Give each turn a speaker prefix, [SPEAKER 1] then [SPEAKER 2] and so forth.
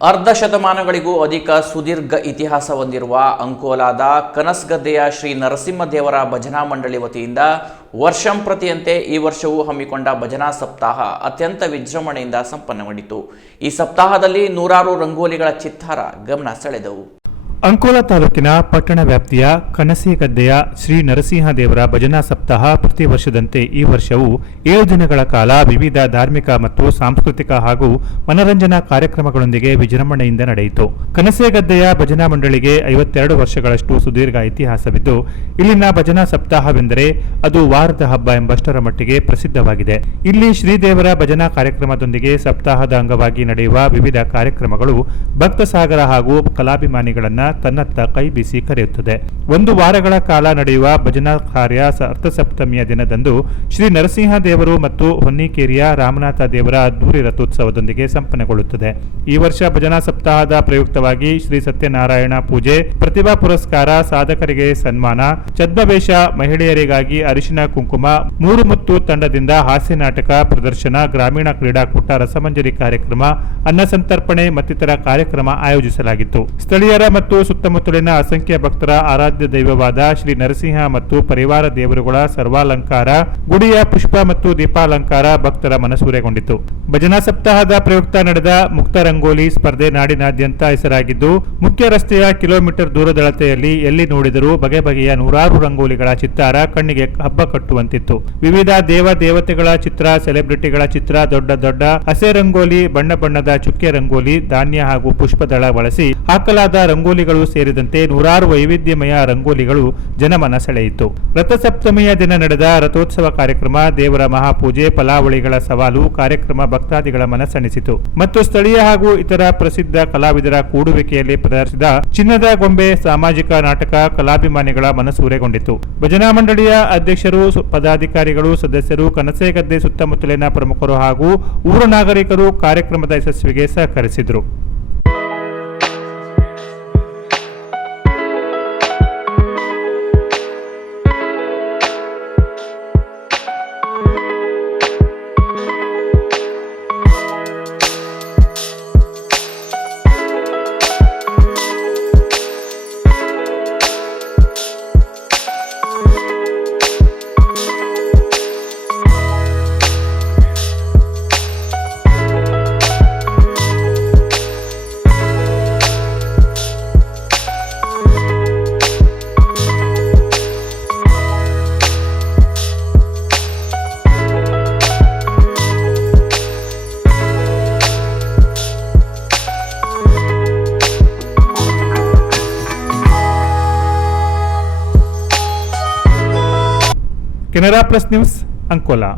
[SPEAKER 1] ಅರ್ಧ ಶತಮಾನಗಳಿಗೂ ಅಧಿಕ ಸುದೀರ್ಘ ಇತಿಹಾಸ ಹೊಂದಿರುವ ಅಂಕೋಲಾದ ಕನಸ್ಗದ್ದೆಯ ಶ್ರೀ ನರಸಿಂಹದೇವರ ಭಜನಾ ಮಂಡಳಿ ವತಿಯಿಂದ ವರ್ಷಂಪ್ರತಿಯಂತೆ ಈ ವರ್ಷವೂ ಹಮ್ಮಿಕೊಂಡ ಭಜನಾ ಸಪ್ತಾಹ ಅತ್ಯಂತ ವಿಜೃಂಭಣೆಯಿಂದ ಸಂಪನ್ನಗೊಂಡಿತು. ಈ ಸಪ್ತಾಹದಲ್ಲಿ ನೂರಾರು ರಂಗೋಲಿಗಳ ಚಿತ್ತಾರ ಗಮನ ಸೆಳೆದವು.
[SPEAKER 2] ಅಂಕೋಲಾ ತಾಲೂಕಿನ ಪಟ್ಟಣ ವ್ಯಾಪ್ತಿಯ ಕನಸಿಗದ್ದೆಯ ಶ್ರೀ ನರಸಿಂಹದೇವರ ಭಜನಾ ಸಪ್ತಾಹ ಪ್ರತಿ ವರ್ಷದಂತೆ ಈ ವರ್ಷವೂ ಏಳು ದಿನಗಳ ಕಾಲ ವಿವಿಧ ಧಾರ್ಮಿಕ ಮತ್ತು ಸಾಂಸ್ಕೃತಿಕ ಹಾಗೂ ಮನರಂಜನಾ ಕಾರ್ಯಕ್ರಮಗಳೊಂದಿಗೆ ವಿಜೃಂಭಣೆಯಿಂದ ನಡೆಯಿತು. ಕನಸೇಗದ್ದೆಯ ಭಜನಾ ಮಂಡಳಿಗೆ ಐವತ್ತೆರಡು ವರ್ಷಗಳಷ್ಟು ಸುದೀರ್ಘ ಇತಿಹಾಸವಿದ್ದು, ಇಲ್ಲಿನ ಭಜನಾ ಸಪ್ತಾಹವೆಂದರೆ ಅದು ವಾರದ ಹಬ್ಬ ಎಂಬಷ್ಟರ ಮಟ್ಟಿಗೆ ಪ್ರಸಿದ್ಧವಾಗಿದೆ. ಇಲ್ಲಿ ಶ್ರೀದೇವರ ಭಜನಾ ಕಾರ್ಯಕ್ರಮದೊಂದಿಗೆ ಸಪ್ತಾಹದ ಅಂಗವಾಗಿ ನಡೆಯುವ ವಿವಿಧ ಕಾರ್ಯಕ್ರಮಗಳು ಭಕ್ತ ಸಾಗರ ಹಾಗೂ ಕಲಾಭಿಮಾನಿಗಳನ್ನ ತನ್ನತ್ತ ಕೈ ಬೀಸಿ ಕರೆಯುತ್ತದೆ. ಒಂದು ವಾರಗಳ ಕಾಲ ನಡೆಯುವ ಭಜನಾ ಕಾರ್ಯ ಅರ್ಥಸಪ್ತಮಿಯ ದಿನದಂದು ಶ್ರೀ ನರಸಿಂಹ ದೇವರು ಮತ್ತು ಹೊನ್ನಿಕೇರಿಯ ರಾಮನಾಥ ದೇವರ ಅದ್ದೂರಿ ರಥೋತ್ಸವದೊಂದಿಗೆ ಸಂಪನ್ನಗೊಳ್ಳುತ್ತದೆ. ಈ ವರ್ಷ ಭಜನಾ ಸಪ್ತಾಹದ ಪ್ರಯುಕ್ತವಾಗಿ ಶ್ರೀ ಸತ್ಯನಾರಾಯಣ ಪೂಜೆ, ಪ್ರತಿಭಾ ಪುರಸ್ಕಾರ, ಸಾಧಕರಿಗೆ ಸನ್ಮಾನ, ಛದ್ಮವೇಷ, ಮಹಿಳೆಯರಿಗಾಗಿ ಅರಿಶಿನ ಕುಂಕುಮ, ಮೂರು ಮತ್ತು ತಂಡದಿಂದ ಹಾಸ್ಯ ನಾಟಕ ಪ್ರದರ್ಶನ, ಗ್ರಾಮೀಣ ಕ್ರೀಡಾಕೂಟ, ರಸಮಂಜರಿ ಕಾರ್ಯಕ್ರಮ ಅನ್ನಸಂತರ್ಪಣೆ ಮತ್ತಿತರ ಕಾರ್ಯಕ್ರಮ ಆಯೋಜಿಸಲಾಗಿತ್ತು. ಸ್ಥಳೀಯರ ಮತ್ತು ಸುತ್ತಮುತ್ತಲಿನ ಅಸಂಖ್ಯ ಭಕ್ತರ ಆರಾಧ್ಯ ದೈವವಾದ ಶ್ರೀ ನರಸಿಂಹ ಮತ್ತು ಪರಿವಾರ ದೇವರುಗಳ ಸರ್ವಾಲಂಕಾರ, ಗುಡಿಯ ಪುಷ್ಪ ಮತ್ತು ದೀಪಾಲಂಕಾರ ಭಕ್ತರ ಮನಸೂರೆಗೊಂಡಿತು. ಭಜನಾ ಸಪ್ತಾಹದ ಪ್ರಯುಕ್ತ ನಡೆದ ಮುಕ್ತ ರಂಗೋಲಿ ಸ್ಪರ್ಧೆ ನಾಡಿನಾದ್ಯಂತ ಹೆಸರಾಗಿದ್ದು, ಮುಖ್ಯ ರಸ್ತೆಯ ಕಿಲೋಮೀಟರ್ ದೂರದಳತೆಯಲ್ಲಿ ಎಲ್ಲಿ ನೋಡಿದರೂ ಬಗೆ ಬಗೆಯ ನೂರಾರು ರಂಗೋಲಿಗಳ ಚಿತ್ತಾರ ಕಣ್ಣಿಗೆ ಹಬ್ಬ ಕಟ್ಟುವಂತಿತ್ತು. ವಿವಿಧ ದೇವ ದೇವತೆಗಳ ಚಿತ್ರ, ಸೆಲೆಬ್ರಿಟಿಗಳ ಚಿತ್ರ, ದೊಡ್ಡ ದೊಡ್ಡ ಹಸೆ ರಂಗೋಲಿ, ಬಣ್ಣ ಬಣ್ಣದ ಚುಕ್ಕೆ ರಂಗೋಲಿ, ಧಾನ್ಯ ಹಾಗೂ ಪುಷ್ಪದಳ ಬಳಸಿ ಹಾಕಲಾದ ರಂಗೋಲಿಗಳು ಸೇರಿದಂತೆ ನೂರಾರು ವೈವಿಧ್ಯಮಯ ರಂಗೋಲಿಗಳು ಜನಮನ ಸೆಳೆಯಿತು. ರಥಸಪ್ತಮಿಯ ದಿನ ನಡೆದ ರಥೋತ್ಸವ ಕಾರ್ಯಕ್ರಮ, ದೇವರ ಮಹಾಪೂಜೆ ಫಲಾವಳಿಗಳ ಸವಾಲು, ಕಾರ್ಯಕ್ರಮ ಭಕ್ತಾದಿಗಳ ಮನಸ್ಸಣಿಸಿತು ಮತ್ತು ಸ್ಥಳೀಯ ಹಾಗೂ ಇತರ ಪ್ರಸಿದ್ಧ ಕಲಾವಿದರ ಕೂಡುವಿಕೆಯಲ್ಲಿ ಪ್ರದರ್ಶಿಸಿದ ಚಿನ್ನದ ಗೊಂಬೆ, ಸಾಮಾಜಿಕ ನಾಟಕ, ಕಲಾಭಿಮಾನಿಗಳ ಮನಸೂರೆಗೊಂಡಿತು ಭಜನಾ ಮಂಡಳಿಯ ಅಧ್ಯಕ್ಷರು ಪದಾಧಿಕಾರಿಗಳು, ಸದಸ್ಯರು ಕನಸೇಗದ್ದೆ ಸುತ್ತಮುತ್ತಲಿನ ಪ್ರಮುಖರು ಹಾಗೂ ಊರ ನಾಗರಿಕರು ಕಾರ್ಯಕ್ರಮದ ಯಶಸ್ವಿಗೆ ಸಹಕರಿಸಿದರು. Canara plus news Ankola